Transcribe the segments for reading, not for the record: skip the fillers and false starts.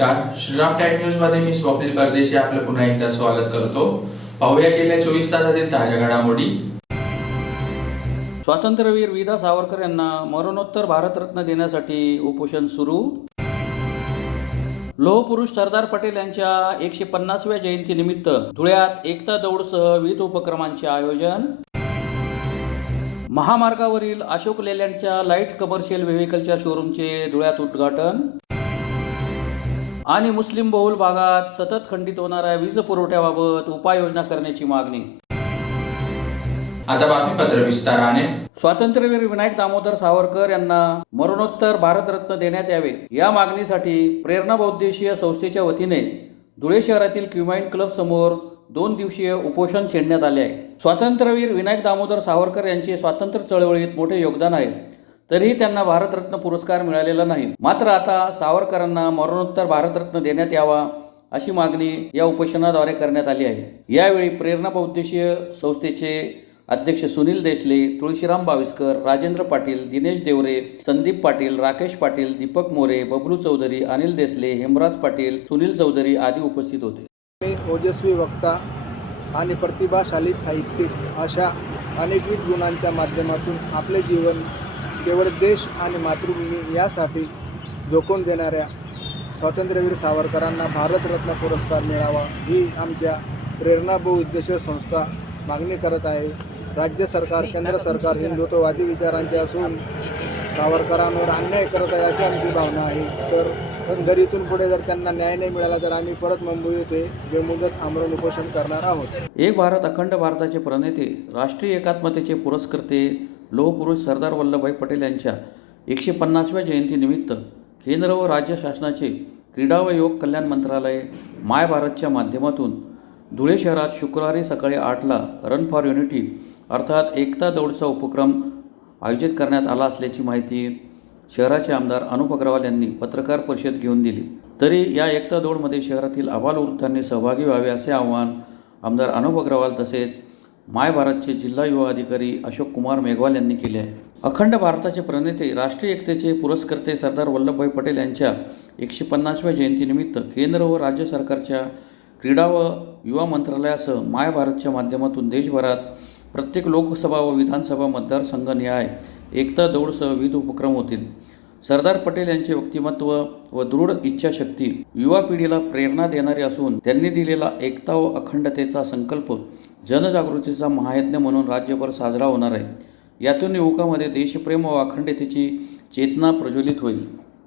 नमस्कार. Shriram time news मध्ये मी स्वप्नील परदेशी आपलं पुन्हा एकदा स्वागत करतो. पाहूया गेल्या 24 तासातील ताज्या घडामोडी. स्वातंत्र्यवीर विदा सावरकर यांना मरणोत्तर भारतरत्न देण्यासाठी उपोषण सुरू. लोहपुरुष सरदार पटेल यांच्या 150व्या जयंतीनिमित्त धुळ्यात एकता दौडसह विविध उपक्रमांचे आयोजन. महामार्गावरील अशोक लेलँडच्या लाईट कमर्शियल व्हेकलच्या शोरूमचे धुळ्यात उद्घाटन. आणि मुस्लिम बहुल भागात सतत खंडित होणाऱ्या वीज पुरवठ्याबाबत उपाययोजना करण्याची मागणी. आता बातमीपत्र विस्ताराने. स्वातंत्र्यवीर विनायक दामोदर सावरकर यांना मरणोत्तर भारतरत्न देण्यात यावे या मागणीसाठी प्रेरणा बहुउद्देशीय संस्थेच्या वतीने धुळे शहरातील क्युमाइन क्लब समोर 2 दिवसीय उपोषण छेडण्यात आले आहे. स्वातंत्र्यवीर विनायक दामोदर सावरकर यांचे स्वातंत्र्य चळवळीत मोठे योगदान आहे, तरीही त्यांना भारतरत्न पुरस्कार मिळालेला नाही. मात्र आता सावरकरांना मरणोत्तर भारतरत्न देण्यात यावा अशी मागणी या उपोषणाद्वारे करण्यात आली आहे. यावेळी प्रेरणा बहुउद्देशीय संस्थेचे अध्यक्ष सुनील देसले, तुळशीराम बाविस्कर, राजेंद्र पाटील, दिनेश देवरे, संदीप पाटील, राकेश पाटील, दीपक मोरे, बबलू चौधरी, अनिल देसले, हेमराज पाटील, सुनील चौधरी आदी उपस्थित होते. ओजस्वी वक्ता आणि प्रतिभाशाली साहित्यिक अशा अनेकविध गुणांच्या माध्यमातून आपले जीवन केवळ देश आणि मातृभूमी यासाठी झोकून देणाऱ्या स्वातंत्र्यवीर सावरकरांना भारतरत्न पुरस्कार मिळावा ही आमच्या प्रेरणा बहुउद्देशीय संस्था मागणी करत आहे. राज्य सरकार, केंद्र सरकार हिंदुत्ववादी विचारांचे असून सावरकरांवर अन्याय करत आहे अशी आमची भावना आहे. तर जर इथून पुढे जर त्यांना न्याय नाही मिळाला तर आम्ही परत मुंबई येथे बेमुदत आमरण उपोषण करणार आहोत. एक भारत अखंड भारताचे प्रणेते, राष्ट्रीय एकात्मतेचे पुरस्कर्ते लोहपुरुष सरदार वल्लभभाई पटेल यांच्या 150व्या जयंतीनिमित्त केंद्र व राज्य शासनाचे क्रीडा व युवक कल्याण मंत्रालय माय भारतच्या माध्यमातून धुळे शहरात शुक्रवारी सकाळी 8ला रन फॉर युनिटी अर्थात एकता दौडचा उपक्रम आयोजित करण्यात आला असल्याची माहिती शहराचे आमदार अनुप अग्रवाल यांनी पत्रकार परिषद घेऊन दिली. तरी या एकता दौडमध्ये शहरातील आबालवृद्धांनी सहभागी व्हावे असे आवाहन आमदार अनुप अग्रवाल तसेच माय भारतचे जिल्हा युवा अधिकारी अशोक कुमार मेघवाल यांनी केले आहे. अखंड भारताचे प्रणेते, राष्ट्रीय एकतेचे पुरस्कर्ते सरदार वल्लभभाई पटेल यांच्या 150व्या जयंतीनिमित्त केंद्र व राज्य सरकारच्या क्रीडा व युवा मंत्रालयासह माय भारतच्या माध्यमातून देशभरात प्रत्येक लोकसभा व विधानसभा मतदारसंघनिहाय एकता दौडसह विविध उपक्रम होतील. सरदार पटेल यांचे व्यक्तिमत्व व दृढ इच्छाशक्ती युवा पिढीला प्रेरणा देणारे असून त्यांनी दिलेला एकता व अखंडतेचा संकल्प जनजागृतीचा महायज्ञ म्हणून राज्यभर साजरा होणार आहे. यातून युवकांमध्ये देशप्रेम व अखंडतेची चेतना प्रज्वलित होईल.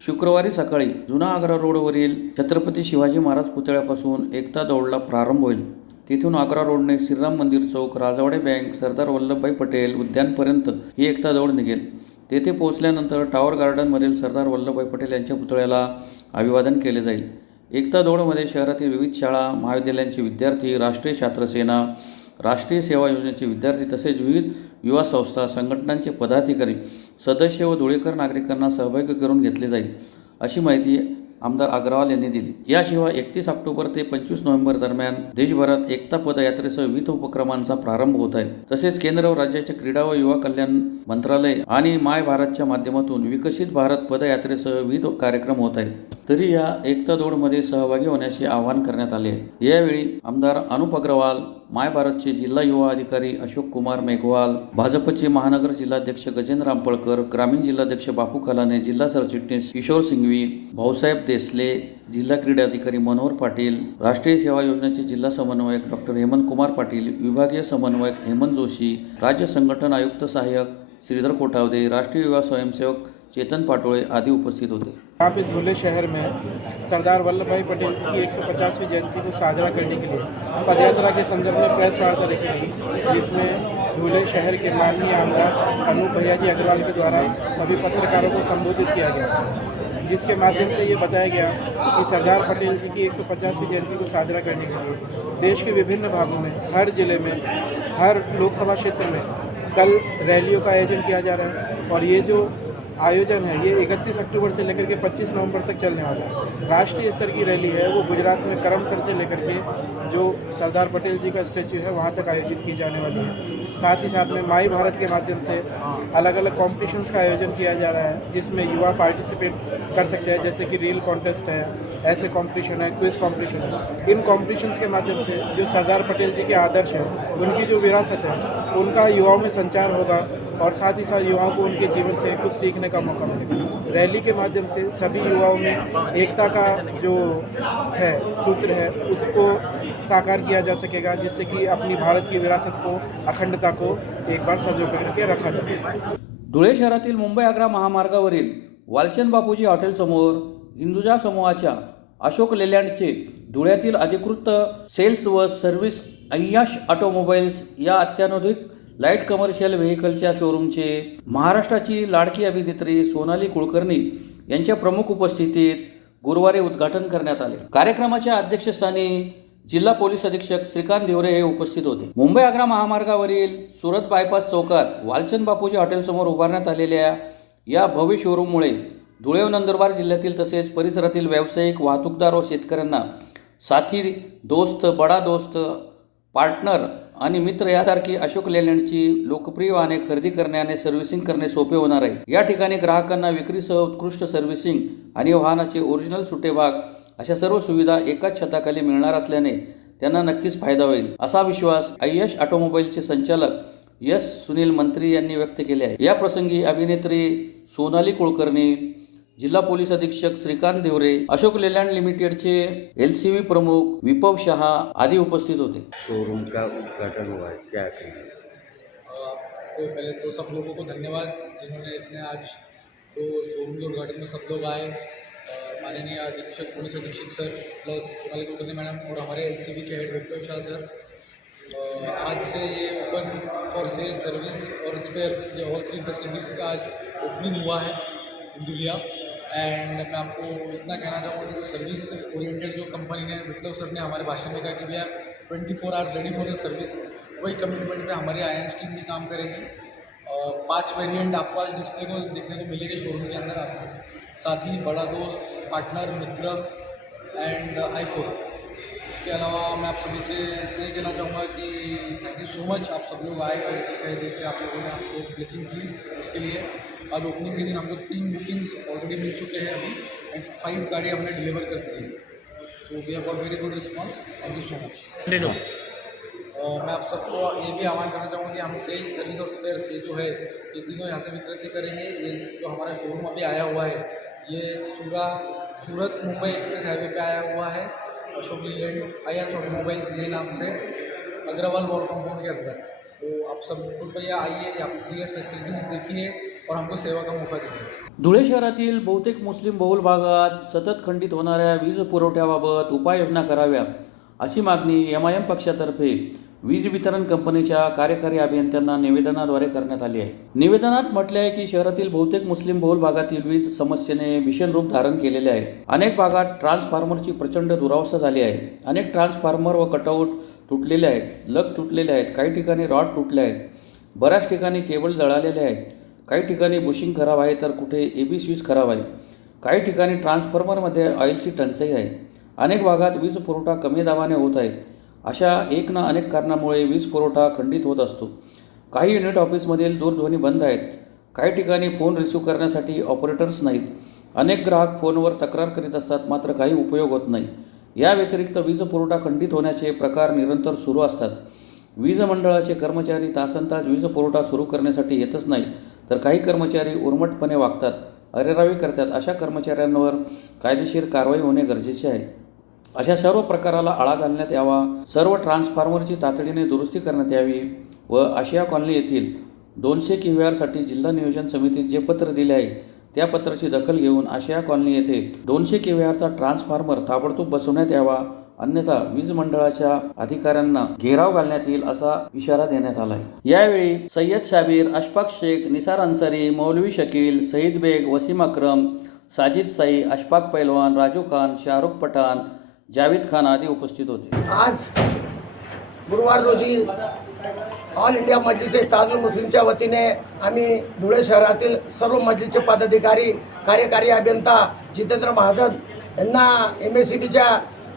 शुक्रवारी सकाळी जुना आग्रा रोडवरील छत्रपती शिवाजी महाराज पुतळ्यापासून एकता दौडला प्रारंभ होईल. तिथून आग्रा रोडने श्रीराम मंदिर चौक, राजवाडे बँक, सरदार वल्लभभाई पटेल उद्यानपर्यंत ही एकता दौड निघेल. तेथे पोहोचल्यानंतर टावर गार्डनमधील सरदार वल्लभभाई पटेल यांच्या पुतळ्याला अभिवादन केले जाईल. एकता दौडमध्ये शहरातील विविध शाळा महाविद्यालयांचे विद्यार्थी, राष्ट्रीय छात्र सेना, राष्ट्रीय सेवा योजनेचे विद्यार्थी तसेच विविध युवा संस्था संघटनांचे पदाधिकारी, सदस्य व धुळेकर नागरिकांना सहभागी करून घेतले जाईल अशी माहिती आमदार अग्रवाल यांनी दिली. याशिवाय 31 ऑक्टोबर ते 25 नोव्हेंबर दरम्यान देशभरात एकता पदयात्रेसह विविध उपक्रमांचा प्रारंभ होत आहे. तसेच केंद्र व राज्याचे क्रीडा व युवा कल्याण मंत्रालय आणि माय भारतच्या माध्यमातून विकसित भारत पदयात्रेसह विविध कार्यक्रम होत आहेत. तरी या एकता दौडमध्ये सहभागी होण्याचे आवाहन करण्यात आले आहे. यावेळी आमदार अनुप अग्रवाल, माय भारतचे जिल्हा युवा अधिकारी अशोक कुमार मेघवाल, भाजपचे महानगर जिल्हाध्यक्ष गजेंद्र आंपळकर, ग्रामीण जिल्हाध्यक्ष बापू खलाने, जिल्हा सरचिटणीस किशोर सिंघवी, भाऊसाहेब देसले, जिल्हा क्रीडा अधिकारी मनोहर पाटील, राष्ट्रीय सेवा योजनेचे जिल्हा समन्वयक डॉक्टर हेमंत कुमार पाटील, विभागीय समन्वयक हेमंत जोशी, राज्य संघटन आयुक्त सहाय्यक श्रीधर कोठावदे, राष्ट्रीय युवा स्वयंसेवक चेतन पाटोळे आदि उपस्थित होते. यहाँ पे धुले शहर में सरदार वल्लभभाई पटेल की 150वीं जयंती को साझा करने के लिए पदयात्रा के संदर्भ में प्रेस वार्ता रखी गई, जिसमें धुले शहर के माननीय आमदार अनूप भैया जी अग्रवाल के द्वारा सभी पत्रकारों को संबोधित किया गया, जिसके माध्यम से ये बताया गया कि सरदार पटेल जी की 150वीं जयंती को साझा करने के लिए देश के विभिन्न भागों में, हर जिले में, हर लोकसभा क्षेत्र में कल रैलियों का आयोजन किया जा रहा है. और ये जो आयोजन है ये 31 अक्टूबर से लेकर के 25 नवंबर तक चलने वाला है। राष्ट्रीय स्तर की रैली है वो गुजरात में करमसर से लेकर के जो सरदार पटेल जी का स्टैचू है वहाँ तक आयोजित की जाने वाली है। साथ ही साथ में माई भारत के माध्यम से अलग अलग कॉम्पिटिशन्स का आयोजन किया जा रहा है जिसमें युवा पार्टिसिपेट कर सकते हैं, जैसे कि रील कॉन्टेस्ट है, ऐसे कॉम्पिटिशन है, क्विज कॉम्पिटिशन है। इन कॉम्पिटिशन्स के माध्यम से जो सरदार पटेल जी के आदर्श है, उनकी जो विरासत है, उनका युवाओं में संचार होगा और साथ ही साथ युवाओं को उनके जीवन से कुछ सीखने का मौका मिलेगा। रैली के माध्यम से सभी युवाओं में एकता का जो है सूत्र है उसको साकार किया जा सकेगा, जिससे कि अपनी भारत की विरासत को, अखंडता को एक बार सजो करके रखा जा सके। धुळे शहरातील मुंबई आग्रा महामार्गावरील वालचंद बापूजी हॉटेलसमोर हिंदुजा समूहाच्या अशोक लेलँडचे धुळ्यातील अधिकृत सेल्स व सर्व्हिस अय्याश ऑटोमोबाईल्स या अत्याधुनिक लाईट कमर्शियल व्हेकलच्या शोरूमचे महाराष्ट्राची लाडकी अभिनेत्री सोनाली कुलकर्णी यांच्या प्रमुख उपस्थितीत गुरुवारी उद्घाटन करण्यात आले। कार्यक्रमाच्या अध्यक्षस्थानी जिल्हा पोलीस अधीक्षक श्रीकांत देवरे हे उपस्थित होते। मुंबई आग्रा महामार्गावरील सुरत बायपास चौकात वालचंद बापूजी हॉटेलसमोर उभारण्यात आलेल्या या भव्य शोरूममुळे धुळे व नंदुरबार जिल्ह्यातील तसेच परिसरातील व्यावसायिक, वाहतूकदार व शेतकऱ्यांना साथी, दोस्त, बडा दोस्त, पार्टनर आणि मित्र यासारखी अशोक लेलँडची लोकप्रिय वाहने खरेदी करणे आणि सर्व्हिसिंग करणे सोपे होणार आहे। या ठिकाणी ग्राहकांना विक्रीसह उत्कृष्ट सर्व्हिसिंग आणि वाहनाचे ओरिजिनल सुटे भाग अशा सर्व सुविधा एकाच छताखाली मिळणार असल्याने त्यांना नक्कीच फायदा होईल, असा विश्वास अय्याश ऑटोमोबाईलचे संचालक यस सुनील मंत्री यांनी व्यक्त केले आहे। या प्रसंगी अभिनेत्री सोनाली कुलकर्णी, जिल्हा पोलीस अधीक्षक श्रीकांत देवरे, अशोक लेलँड लिमिटेडचे LCV प्रमुख विपव शहा आदि उपस्थित होते। शोरूम का उद्घाटन हुआ है, क्या कहेंगे? आपको पहले तो सब लोगों को धन्यवाद जिन्होंने इतने आज तो शोरूम के उद्घाटन में सब लोग आए। माननीय अधीक्षक, पुलिस अधीक्षक sir plus Sonali Kulkarni madam और हमारे LCV के हेड विप्लव शाह सर। आज से ये ओपन फॉर सेल, सर्विस और स्पेयर्स, ये ऑल 3 फैसिलिटीज़ का आज ओपनिंग हुआ है इन दुलिया। एंड मैं आपको इतना कहना चाहूँगा कि जो सर्विस ओरिएंटेड जो कंपनी ने, विप्लव सर ने हमारे भाषण में कहा कि we are 24 hours ready for the service, वही कमिटमेंट पे हमारी आईएनएस टीम भी काम करेगी। 5 वेरिएंट आपको आज डिस्प्ले को देखने को मिलेंगे शोरूम के अंदर आपको, साथ ही बड़ा दोस्त, पार्टनर, मित्र एंड i4। इसके अलावा मैं आप सभी से ये कहना चाहूँगा कि थैंक यू सो मच, आप सब लोग आए और कई देर से आप लोगों ने आपको ब्लेसिंग दी उसके लिए। आज ओपनिंग के दिन हमको 3 बुकिंग्स ऑलरेडी मिल चुके हैं अभी एंड 5 गाड़ी हमने डिलीवर कर दी है। तो we have got very good response, thank you so much. मैं आप सबको ये भी आह्वान करना चाहूँगा कि हम सेल्स, सर्विस और स्पेयर्स ये जो है ये तीनों यहाँ से विक्रय करेंगे। ये जो हमारा शोरूम अभी आया हुआ है ये सूरत मुंबई एक्सप्रेस हाईवे पे आया हुआ है, अशोक लेलैंड अय्याश ऑटोमोबाइल्स ये नाम से, अग्रवाल वॉल कंपाउंड के अंदर। तो आप सब कृपया आइए, यहाँ पर 3S फैसिलिटीज़ देखिए और हमको सेवा का मौका दीजिए। धुळे शहरातील बहुतेक मुस्लिम बहुल भागात सतत खंडित होणाऱ्या वीज पुरवठ्याबाबत उपाययोजना कराव्या अशी मागणी MIM पक्षातर्फे वीज वितरण कंपनीच्या कार्यकारी अभियंत्यांना निवेदनाद्वारे करण्यात आली आहे। निवेदनात म्हटले आहे की शहरातील बहुतेक मुस्लिम बहुल भागातील वीज समस्येने भीषण रूप धारण केलेले आहे। अनेक भागात ट्रान्सफॉर्मरची प्रचंड दुरावस्था झाली आहे। अनेक ट्रान्सफॉर्मर व कटआउट तुटलेले आहेत, लग तुटलेले आहेत, काही ठिकाणी रॉड तुटले आहेत, बऱ्याच ठिकाणी केबल जळालेले आहेत, काही ठिकाणी बुशिंग खराब आहे तर कुठे AB स्विच खराब आहे, काही ठिकाणी ट्रान्सफॉर्मरमध्ये ऑइलची टंचाई आहे, अनेक भागात वीज पुरवठा कमी दाबाने होत आहे। अशा एक ना अनेक कारणामुळे वीज पुरवठा खंडित होत असतो। काही युनिट ऑफिसमधील दूरध्वनी बंद आहेत, काही ठिकाणी फोन रिसीव्ह करण्यासाठी ऑपरेटर्स नाहीत, अनेक ग्राहक फोनवर तक्रार करीत असतात मात्र काही उपयोग होत नाही। या व्यतिरिक्त वीज पुरवठा खंडित होण्याचे प्रकार निरंतर सुरू असतात। वीज मंडळाचे कर्मचारी तासनतास वीज पुरवठा सुरू करण्यासाठी येतच नाही तर काही कर्मचारी उर्मटपणे वागतात, अरेरावी करतात। अशा कर्मचाऱ्यांवर कायदेशीर कारवाई होणे गरजेचे आहे। अशा सर्व प्रकाराला आळा घालण्यात यावा, सर्व ट्रान्सफॉर्मरची तातडीने दुरुस्ती करण्यात यावी व आशिया कॉलनी येथील 200 KVAR साठी जिल्हा नियोजन समितीत जे पत्र दिले आहे त्या पत्राची दखल घेऊन आशिया कॉलनी येथे 200 KVAR चा ट्रान्सफॉर्मर ताबडतोब बसवण्यात यावा, अन्यथा वीज मंडळाच्या अधिकाऱ्यांना घेराव घालण्यात येईल असा इशारा देण्यात आला आहे। यावेळी सय्यद शाबीर, अशफाक शेख, निसार अन्सारी, मौलवी शकील, सईद बेग, वसीम अक्रम, साजिद साई, अशफाक पैलवान, राजू खान, शाहरुख पठाण, जावेद खान आदि उपस्थित होते। आज गुरुवार रोजी ऑल इंडिया मजलिस इत्तेहादुल मुस्लिमच्या वतीने आम्ही धुळे शहरातील सर्व मजलिसचे पदाधिकारी, कार्यकारी अभियंता जितेंद्र महाजन यांना MACBच्या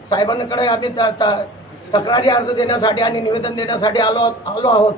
साहेबांकडे आम्ही तक्रारी अर्ज देण्यासाठी आणि निवेदन देण्यासाठी आलो आहोत.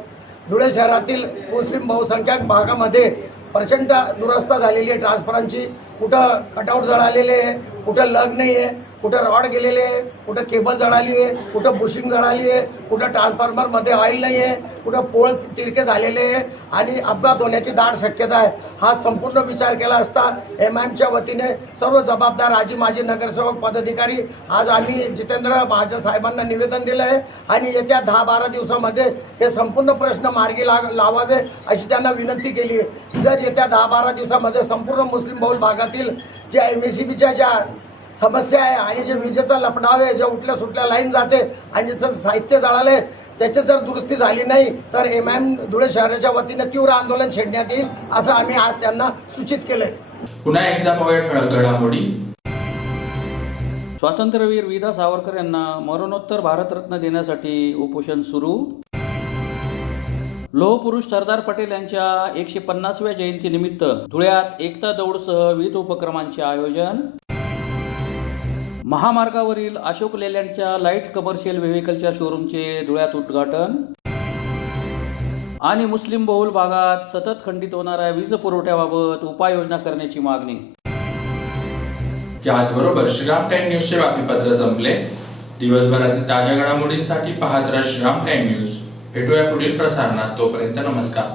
धुळे शहरातील मुस्लिम बहुसंख्याक भागामध्ये प्रचंड दुरवस्था झालेली आहे. ट्रान्सफरांची कुठं कटआउट जळालेले आहे, कुठं लग नाही आहे, कुठं रॉड गेलेले आहे, कुठं केबल जळाली आहे, कुठं बुशिंग जळाली आहे, कुठं ट्रान्सफॉर्मरमध्ये ऑइल नाही आहे, कुठं पोळ तिरके झालेले आहे आणि अपघात होण्याची दाट शक्यता आहे. हा संपूर्ण विचार केला असता MIMच्या वतीने सर्व जबाबदार आजी माजी नगरसेवक पदाधिकारी आज आम्ही जितेंद्र महाजन साहेबांना निवेदन दिलं आहे आणि येत्या 10-12 दिवसामध्ये हे संपूर्ण प्रश्न मार्गी लावावे अशी त्यांना विनंती केली आहे. जर येत्या 10-12 दिवसामध्ये संपूर्ण मुस्लिम बहुल भागातील ज्या MACBच्या ज्या समस्या आहे आणि जे विजेचा लपडाव आहे, जे उठल्या सुटल्या लाईन जाते आणि ज्याचं साहित्य जळाले त्याची जर दुरुस्ती झाली नाही तर MIM धुळे शहराच्या वतीने तीव्र आंदोलन छेडण्यात येईल असं आम्ही आज त्यांना सूचित केलंय. पुन्हा एकदा पाहूया ठळक घडामोडी. स्वातंत्र्यवीर विदा सावरकर यांना मरणोत्तर भारतरत्न देण्यासाठी उपोषण सुरू. लोहपुरुष सरदार पटेल यांच्या 150व्या जयंतीनिमित्त धुळ्यात एकता दौडसह विविध उपक्रमांचे आयोजन. महामार्गावरील अशोक लेलँडच्या लाईट कमर्शियल व्हेकलच्या शोरूमचे धुळ्यात उद्घाटन. आणि मुस्लिम बहुल भागात सतत खंडित होणाऱ्या वीज पुरवठ्याबाबत उपाययोजना करण्याची मागणी. याचबरोबर श्रीराम टाइम न्यूजचे बातमीपत्र संपले. दिवसभरातील ताज्या घडामोडींसाठी पाहत राहा श्रीराम टाइम न्यूज. भेटूया पुढील प्रसारणात. तोपर्यंत नमस्कार.